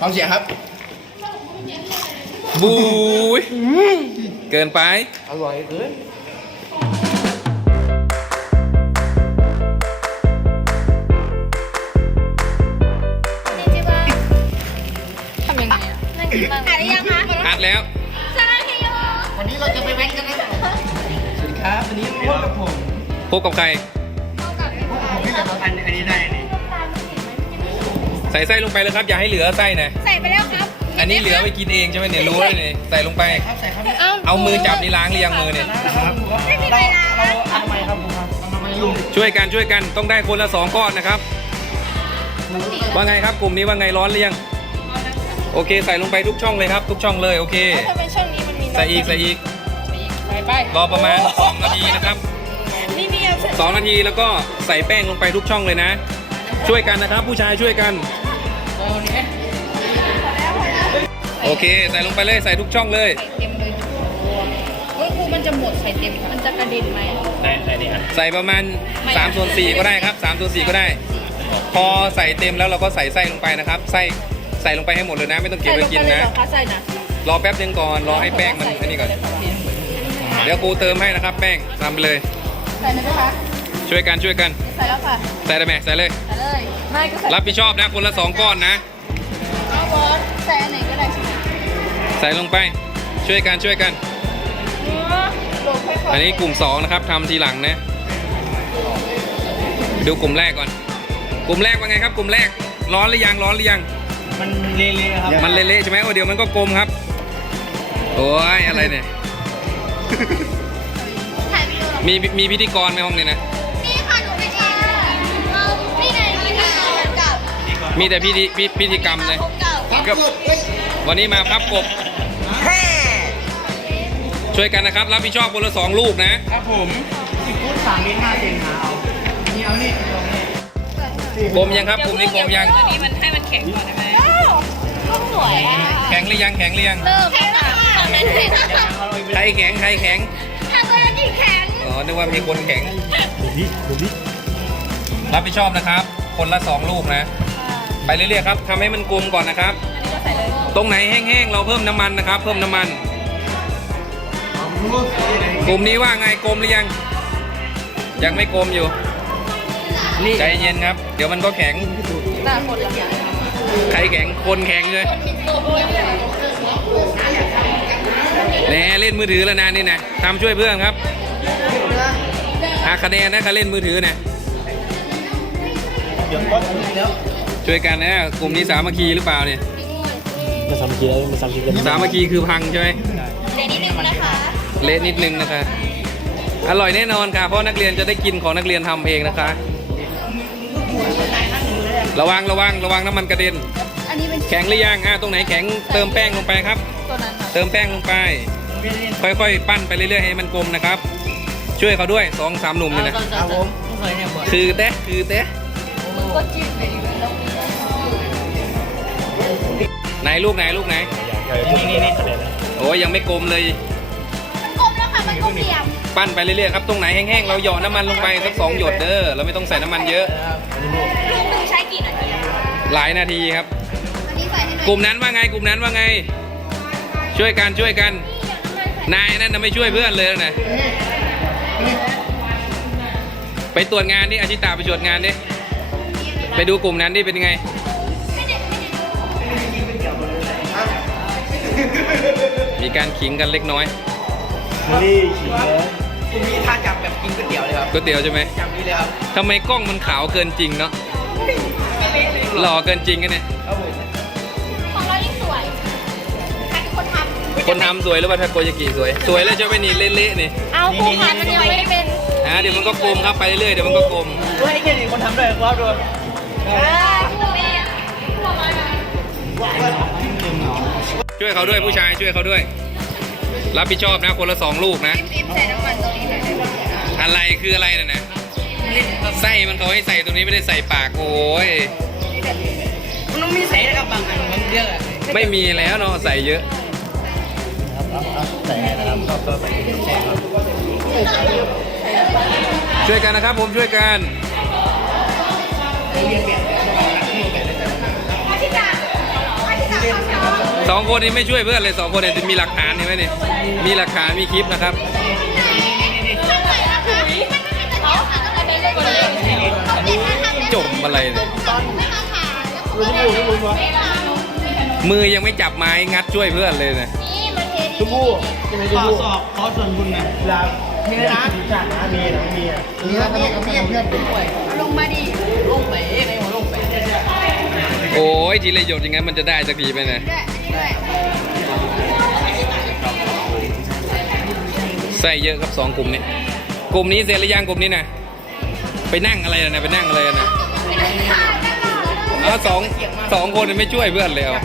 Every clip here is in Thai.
ท้องเสียครับ บูยเกินไป อร่อยเกินทำยังไงอะนั่งกินบ้างอ่านหรือยังคะอัดแล้วสาเฮโยวันนี้เราจะไปแว้นกันนะสวัสดีครับ วันนี้พบกับผม พบกับใครผมที่จะทำอันอันนี้ได้นี่ ใส่ไส้ลงไปเลยครับอย่าให้เหลือไส้นะใส่ไปแล้วครับอันนี้เหลือไปกินเองใช่ไหมเนี่ยรู้เลยเนี่ยใส่ลงไป ครับใส่ครับเอามือจับนี่ล้างหรือยังมือเนี่ย นะครับไม่มีเวลาเราทำไมครับผมครับทำไมลุงช่วยกันช่วยกันต้องได้คนละสองก้อนนะครับ ว่าไงครับกลุ่มนี้ว่าไงร้อนหรือยังโอเค ใส่ลงไปทุกช่องเลยครับ ทุกช่องเลยโอเคทำไมช่องนี้มันมีใส่อีกใส่อีกใส่ไปรอประมาณ2นาทีนะครับนี่มีเอาใส่2นาทีแล้วก็ใส่แป้งลงไปทุกช่องเลยนะ ช่วยกันนะครับ ผู้ชายช่วยกัน โอเค ใส่ลงไปเลย ใส่ทุกช่องเลย ใส่เต็มเลยเฮ้ยครูมันจะหมดใส่เต็ม มันจะกระเด็นไหมใส่ประมาณ3ส่วน4ก็ได้ครับ3ส่วน4ก็ได้ พอใส่เต็มแล้วเราก็ใส่ไส้ลงไปนะครับ ไส้ใส่ลงไปให้หมดเลยนะ ไม่ต้องเก็บไว้กินนะ ใส่นะรอแป๊บนึงก่อน รอให้แป้งมันอันนี้ก่อน เดี๋ยวครูเติมให้นะครับ แป้งทำไปเลย ใส่ไหมคะ ช่วยกันช่วยกัน ใส่แล้วค่ะ ใส่ได้ไหมใส่เลย ใส่เลย ไม่ก็ใส่รับผิดชอบนะคนละสองก้อนนะเอาวอสใส่อันไหนก็ได้ใช่ไหมใส่ลงไปช่วยกันช่วยกันโหลดค่อยๆอันนี้กลุ่ม2นะครับทำทีหลังนะดูกลุ่มแรกก่อน กลุ่มแรกว่าไงครับ กลุ่มแรกร้อนหรือยังร้อนหรือยัง มันเละๆครับ มันเละๆใช่ไหมโอ้เดี๋ยวมันก็กลมครับ โอ้ยอะไรเนี่ย ถ่ายวิดีโอเหรอ มีมีพิธีกรไหมห้องนี้นะนี่ค่ะ มีแต่พิธีพิพิธีกรรมเลยเก่าเกือบวันนี้มาพับกบช่วยกันนะครับ รับผิดชอบคนละสองลูกนะ ครับผมสิบฟุตสามเมตรห้าเซนหาเอานี่เอานี่เอานี่กลมยังครับกลุ่มนี้กลมยัง ตัวนี้มันให้มันแข็งก่อนได้ไหมก็สวยอะแข็งหรือยัง แข็งหรือยัง เริ่มแข็งค่ะคอมเมนต์เลยนะใครแข็ง ใครแข็ง ถ้าตัวนั้นจริงแข็งอ๋อ นึกว่ามีคนแข็ง รับผิดชอบนะครับ คนละสองลูกนะ ไปเรื่อยๆครับทำให้มันกลมก่อนนะครับตรงไหนแห้งๆ เราเพิ่มน้ำมันนะครับ เพิ่มน้ำมัน กลุ่มนี้ว่าไงกลมหรือยัง ยังไม่กลมอยู่ใจเย็นครับ เดี๋ยวมันก็แข็งตาคนละใครแข็งคนแข็งเลยแหน่เล่นมือถือแล้วนานนี่นะทำช่วยเพื่อนครับหาคะแนนนะเขาเล่นมือถือนะ เดี๋ยวก็ถึงแล้วช่วยกันนะกลุ่มนี้สามัคคีหรือเปล่าเนี่ยมาสามเกียร์มาสามเกียร์สามัคคีคือพังใช่ไหมเดี๋ยวนิดนึงนะคะเละนิดนึงนะคะ อร่อยแน่นอนค่ะเพราะนักเรียนจะได้กินของนักเรียนทำเองนะคะ ระวังระวังระวังน้ำมันกระเด็นอันนี้เป็นแข็งหรือยังอะตรงไหนแข็งเติมแป้งลงไปครับตัวนั้นค่ะเติมแป้งลงไป ค่อยๆ ปั้นไปเรื่อยๆให้มันกลมนะครับ ช่วยเขาด้วยสองสามหนุ่มเลยนะครับผมเคยเนี่ยบ่อยคือเตะคือเตะ มึงก็จิ้มไปดิแล้วไหนลูกไหนลูกไหน นี่นี่นี่คะแนนโอ้ยยังไม่กลมเลย มันกลมแล้วค่ะมันกลมเหลี่ยมปั้นไปเรื่อยๆครับ ตรงไหนแห้งๆ เราหยอดน้ำมันลงไปสักสองหยดเด้อ เราไม่ต้องใส่น้ำมันเยอะ ลูกหนึ่งใช้กี่นาทีอะหลายนาทีครับ อันนี้ใส่ให้ไหมกลุ่มนั้นว่าไง กลุ่มนั้นว่าไง ช่วยกันช่วยกัน นายนั่นนะไม่ช่วยเพื่อนเลยนะ ไปตรวจงานนี่อาชิตาไปตรวจงานดิ ไปดูกลุ่มนั้นดิเป็นยังไง มีการขิงกันเล็กน้อยนี่ขิงเลยคุณมีท่าจับแบบกินก๋วยเตี๋ยวเลยครับก๋วยเตี๋ยวใช่ไหมจับนี้เลยครับทำไมกล้องมันขาวเกินจริงเนาะหล่อเกินจริงกันเนี่ยครับผมของเรายิ่งสวยใครเป็นคนทำคนทำสวยหรือว่าทาโกยากิสวย สวยแล้วจะไปนี่เละๆนี่เอาครูพันมันยังไม่ได้เป็นอะเดี๋ยวมันก็กลมครับไปเรื่อยๆเดี๋ยวมันก็กลมเฮ้ยแค่นี้คนทำด้วยครับด้วย เออครูแม่ครูมาช่วยเขาด้วยผู้ชายช่วยเขาด้วย รับผิดชอบนะคนละสองลูกนะ จิ้มใส่น้ำมันตรงนี้เลยอะไรคืออะไรน่ะนะไส้มันเขาให้ใส่ตรงนี้ไม่ได้ใส่ปากโอ้ยมันต้องมีใส่นะครับบางอันมันเยอะอะไม่มีแล้วเนาะใส่เยอะใส่นะครับชอบใส่แช่ครับช่วยกันนะครับผมช่วยกันพี่จ๋า สองคนนี้ไม่ช่วยเพื่อนเลยสองคนเนี่ยจะมีหลักฐานเห็นไหมเนี่ยมีหลักฐานมีคลิปนะครับจบอะไรเนี่ยมือยังไม่จับไม้งัดช่วยเพื่อนเลยนะชมพู่ขอสอบขอส่วนบุญหน่อยลามีนะจัดนะมีนะมีอะมีนะมีกับเพื่อน เพื่อนด้วยลงมาดิโอ้ยทีละหยดอย่างนั้นมันจะได้สักทีไหมนะด้วยอันนี้ด้วยใส่เยอะครับสองกลุ่มนี้ กลุ่มนี้เสร็จหรือยังกลุ่มนี้นะไปนั่งอะไรนะ ไปนั่งอะไรนะเอาสองสองคนไม่ช่วยเพื่อนเลยเอา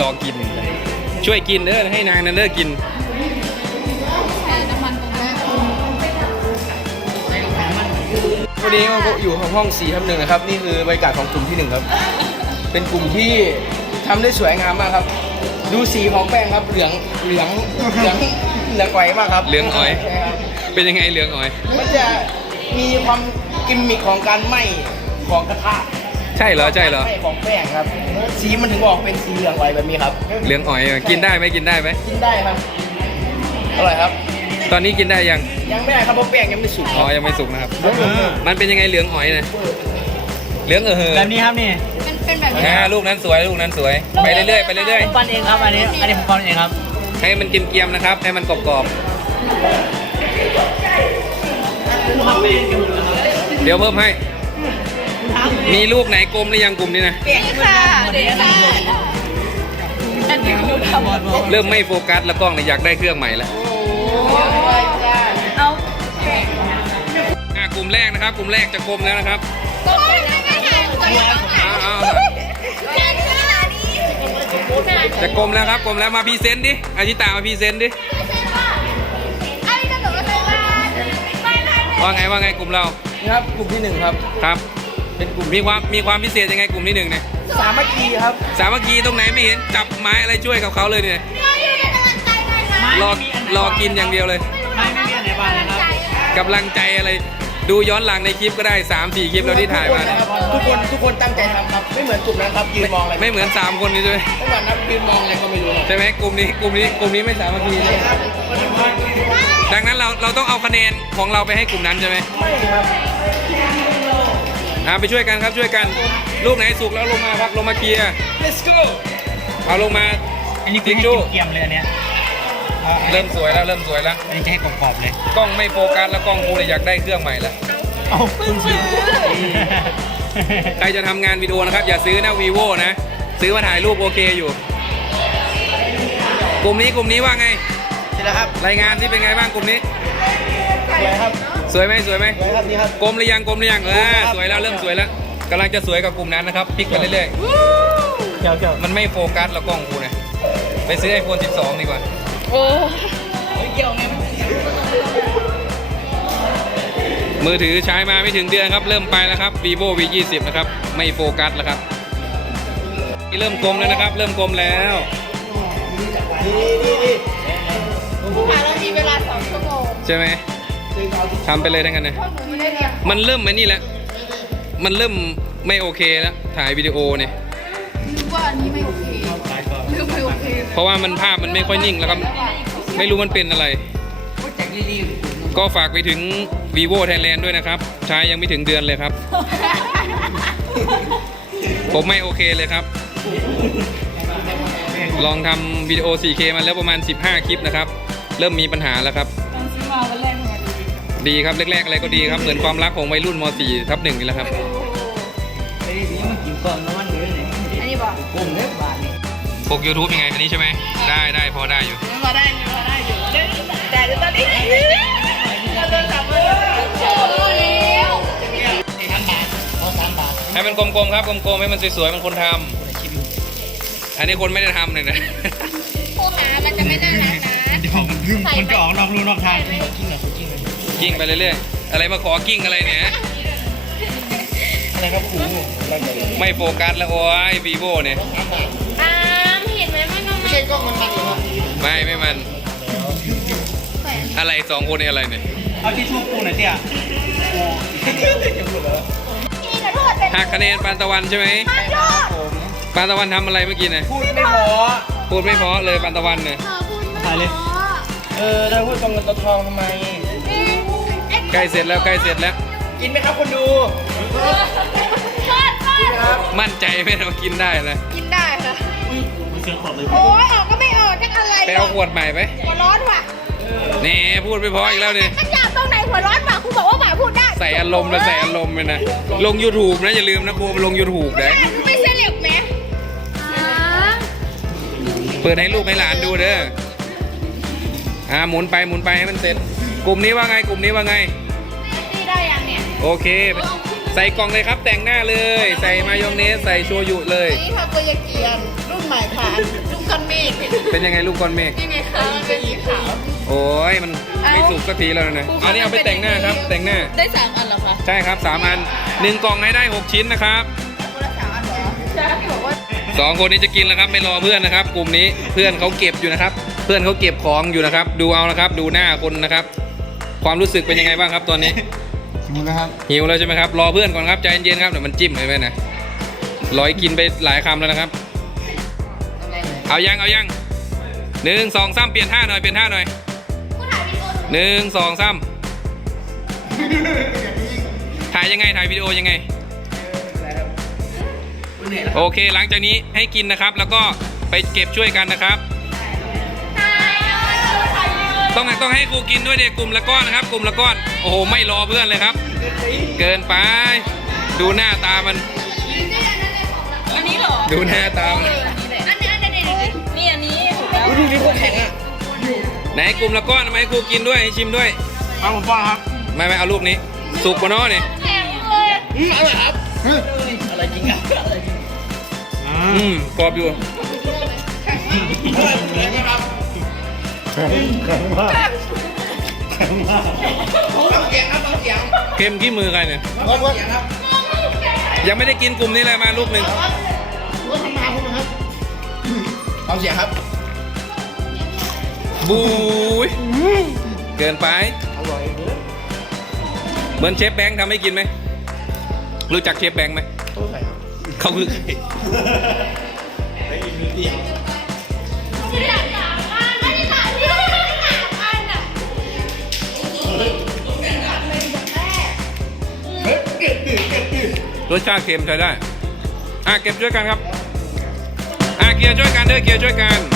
รอกิน ช่วยกินเด้อให้นางนันเด้อกิน วันนี้ก็อยู่ของห้อง4ทับหนึ่งนะครับ นี่คือบรรยากาศของกลุ่มที่หนึ่งครับ เป็นกลุ่มที่ทำได้สวยงามมากครับ ดูสีของแป้งครับเหลืองเหลืองเหลืองเหลืองไหวมากครับเหลืองอ๋อย ใช่ครับ เป็นยังไงเหลืองอ๋อย มันจะมีความกิมมิคของการไหม้ของกระทะใช่เหรอใช่เหรอ ไหม้ของแป้งครับ สีมันถึงออกเป็นสีเหลืองไหวแบบนี้ครับ เหลืองอ๋อย กินได้ไหมกินได้ไหม กินได้ครับ อร่อยครับ ตอนนี้กินได้ยัง ยังไม่ได้ครับเพราะแป้งยังไม่สุกอ๋อ ยังไม่สุกนะครับเออมันเป็นยังไงเหลืองอ๋อยนะเหลืองเออเฮอแบบนี้ครับนี่มันเป็นแบบนี้อ่าลูกนั้นสวยลูกนั้นสวย ไปเรื่อยๆไปเรื่อยผมปั้นเองครับอันนี้อันนี้ผมปั้นเองครับ ๆ ให้มันเกรียมๆนะครับ ให้มันกรอบๆ เดี๋ยวเพิ่มให้ มีลูกไหนกลมหรือยังกลุ่มนี้นะนี่ค่ะเดี๋ยวค่ะอันนี้คุณทำเริ่มไม่โฟกัสแล้วกล้องเนี่ยอยากได้เครื่องใหม่แล้ว เอาอะกลุ่มแรกนะครับ กลุ่มแรกจะกลมแล้วนะครับก็ไม่ได้ถ่ายตัวน้องเอาเอาเดินขึ้นมานี้จะกลมแล้วครับกลมแล้วมาพรีเซนต์ดิอาชิตามาพรีเซนต์ดิอันนี้ก็หนูก็เคยมาไม่ไม่ไม่ว่าไงว่าไงกลุ่มเราครับกลุ่มที่หนึ่งครับครับ เป็นกลุ่มมีความมีความพิเศษยังไงกลุ่มที่หนึ่งเนี่ยสามัคคีครับสามัคคีตรงไหนไม่เห็นจับไม้อะไรช่วยกับเขาเลยเนี่ยรอ ยู่ในกำลังใจกันนะรอรอกินอย่างเดียวเลย ไม่ไม่มีอันไหนบ้างเลยครับกำลังใจอะไร ดูย้อนหลังในคลิปก็ได้ 3 4 คลิปเราที่ถ่ายมา ทุกคนทุกคนตั้งใจทำครับไม่เหมือนกลุ่มนั้นครับยืนมองอะไรไม่เหมือน 3 คนนี้ใช่ไหมไม่เหมือนนั้นยืนมองอะไรก็ไม่รู้ครับใช่ไหมกลุ่มนี้กลุ่มนี้กลุ่มนี้ไม่สามัคคีเลยดังนั้นเราเราต้องเอาคะแนนของเราไปให้กลุ่มนั้นใช่ไหมไม่ครับอ่าไปช่วยกันครับช่วยกันลูกไหนสุกแล้วลงมาครับลงมาเคลียร์ let's go เอาลงมาอันนี้คือให้เกรียมๆเลยอันเนี้ย เอาเริ่มสวยแล้วเริ่มสวยแล้ว อันนี้จะให้กรอบๆเลย กล้องไม่โฟกัสแล้วกล้องกูเลยอยากได้เครื่องใหม่แล้วเอาเพิ่งซื้อใครจะทำงานวิดีโอนะครับ อย่าซื้อนะ vivo นะ ซื้อมาถ่ายรูปโอเคอยู่ กลุ่มนี้กลุ่มนี้ว่าไงเสร็จแล้วครับ รายงานที่เป็นไงบ้างกลุ่มนี้ สวยครับ สวยไหมสวยไหมสวยครับนี่ครับ กลมหรือยังกลมหรือยังเออครับสวยแล้วเริ่มสวยแล้วกำลังจะสวยกับกลุ่มนั้นนะครับพลิกไปเรื่อยเกี่ยวเกี่ยวๆมันไม่โฟกัสแล้วกล้องกูเนี่ยไปซื้อ iPhone 12 ดีกว่า โอ้มือถือใช้มาไม่ถึงเดือนครับ เริ่มไปแล้วครับ vivo v 2 0นะครับ ไม่โฟกัสแล้วครับนี่เริ่มกลมแล้วนะครับ เริ่มกลมแล้วนี่นี่นี่ผู้หาเรามีเวลาสองชั่วโมงใช่ไหมทำไปเลยทั้งนั้นนะพวกหนูไม่ได้เรียนมันเริ่มไอ้นี่แล้วมันเริ่มไม่โอเคแล้วถ่ายวิดีโอเนี่ยว่าอันนี้ไม่โอเค เรื่องไม่โอเคเพราะว่ามันภาพมันไม่ค่อยนิ่งแล้วก็ไม่รู้มันเป็นอะไร ก็ฝากไปถึง vivo Thailand ด้วยนะครับ ใช้ยังไม่ถึงเดือนเลยครับ ผมไม่โอเคเลยครับ ลองทำวิดีโอ 4K มาแล้วประมาณ 15 คลิปนะครับ เริ่มมีปัญหาแล้วครับตอนซื้อมาวันแรกมันดีครับแรกๆอะไรก็ดีครับเหมือนความรักของวัยรุ่นม .4 ทับหนึ่งนี่แหละครับอันนี้บอก ปก YouTube ยังไง อันนี้ใช่ไหม ได้ได้พอได้อยู่มาได้อยู่มาได้อยู่แต่เดี๋ยวตอนนี้เราเดินกลับมาโชว์แล้วให้มันกลมๆครับกลมๆให้มันสวยๆมันคนทำอันนี้คนไม่ได้ทำเลยนะผู้หามันจะไม่น่ารักนะเดี๋ยวมันมันจะออกนอกรูนอกทางกิ้งไปเรื่อยๆอะไรมาขอกิ้งอะไรเนี่ยอะไรครับครูไม่โฟกัสแล้วโอ้ย vivo เนี่ย ใช่กล้องมันมันอยู่ไม่ไม่มัน อะไรสองคนนี่อะไรเนี่ยเอาที่ชูปูหน่อยเตี้ยพี่ขอโทษเป็นหักคะแนนปานตะวันใช่ไหมมากยอดผมปานตะวันทำอะไรเมื่อกี้เนี่ยพูดไม่พอพูดไม่เพราะเลยปานตะวันเนี่ย ขอบคุณมากถ่ายเลยเออแล้วพูดตรงเงินตัวทองทำไม ใกล้เสร็จแล้วใกล้เสร็จแล้ว กินไหมครับคนดู ทอดทอดครับมั่นใจไหมว่ากินได้เลยกินได้ค่ะมัน เสียงขอบเลยโอ้ยออกก็ไม่ออกจังอะไรไปเอาขวดใหม่ไหมหัวร้อนว่ะนี่พูดไม่เพราะอีกแล้วเนี่ยมันอยากตรงไหนหัวร้อนว่ะคุณบอกว่าหมาพูดได้ใส่อารมณ์แล้วใส่อารมณ์เลยนะ ลง YouTube นะอย่าลืมนะครูลง YouTube นะ ไม่ใช่เหล็กไหมเปิดให้ลูกให้หลานดูเด้อ อ่าหมุนไปหมุนไปให้มันเสร็จ กลุ่มนี้ว่าไงกลุ่มนี้ว่าไงตีได้ยังเนี่ยโอเค ใส่กล่องเลยครับแต่งหน้าเลย ใส่มายองเนสใส่โชยุเลย นี่ทาโกยาเกียนรุ่นใหม่ค่ะลูกก้อนเมฆเป็นยังไงลูกก้อนเมฆนี่ไงคะมันเป็นสีขาว โอ้ยมันไม่สุกสักทีแล้วนะอันนี้เอาไปแต่งหน้าครับ แต่งหน้า ได้สามอันเหรอคะใช่ครับสามอันหนึ่งกล่องให้ได้หกชิ้นนะครับคนละสามอันเหรอใช่พี่บอกว่าสองคนนี้จะกินแล้วครับไม่รอเพื่อนนะครับ กลุ่มนี้เพื่อนเขาเก็บอยู่นะครับ เพื่อนเขาเก็บของอยู่นะครับ ดูเอานะครับ ดูหน้าคนนะครับ ความรู้สึกเป็นยังไงบ้างครับตอนนี้ชิมนะครับหิวแล้วใช่ไหมครับรอเพื่อนก่อนครับใจเย็นๆครับเดี๋ยวมันจิ้มเลยไหมนะลอยกินไปหลายคำแล้วนะครับ เอายังเอายังหนึ่งสองสามเปลี่ยนท่าหน่อยเปลี่ยนท่าหน่อยหนึ่งสองสามถ่ายยังไงถ่ายวิดีโอยังไง โอเคหลังจากนี้ให้กินนะครับ แล้วก็ไปเก็บช่วยกันนะครับ ต้องต้องให้ครูกินด้วยเด็กกลุ่มละก้อนนะครับ กลุ่มละก้อนโอ้โหไม่รอเพื่อนเลยครับ เกินไป ดูหน้าตามันอันนี้เหรอดูหน้าตามันอันนี้อันนี้นี่อัน นี้ถูกแล้วดูนี่โคตรแข็งอะไหนกลุ่มละก้อนทำไมครูกินด้วยให้ชิมด้วย เอาผมป้อนครับไม่ไม่เอาลูกนี้ สุกปะเนาะเนี่ยแข็งเลยอืมอร่อยครับอะไรจริงอะอะไรจริงอืมกรอบอยู่อร่อยเลยไหมครับแข็งมากแข็งมากฟังเสียงครับฟังเสียงเค็มขี้มือใครเนี่ยฟังเสียงครับยังไม่ได้กินกลุ่มนี้เลยมาลูกหนึ่งฟังเสียงครับ บูยเกินไป อร่อยเลยเหมือนเชฟแบงค์ทำให้กินไหม รู้จักเชฟแบงค์ไหมต้องใส่ครับเขาคือใครที่หลังสามอันอันนี้สามที่หลังสามอันอะรสชาติเค็มใช้ได้ อะเก็บช่วยกันครับ อะเกียร์ช่วยกันเด้อเกียร์ช่วยกัน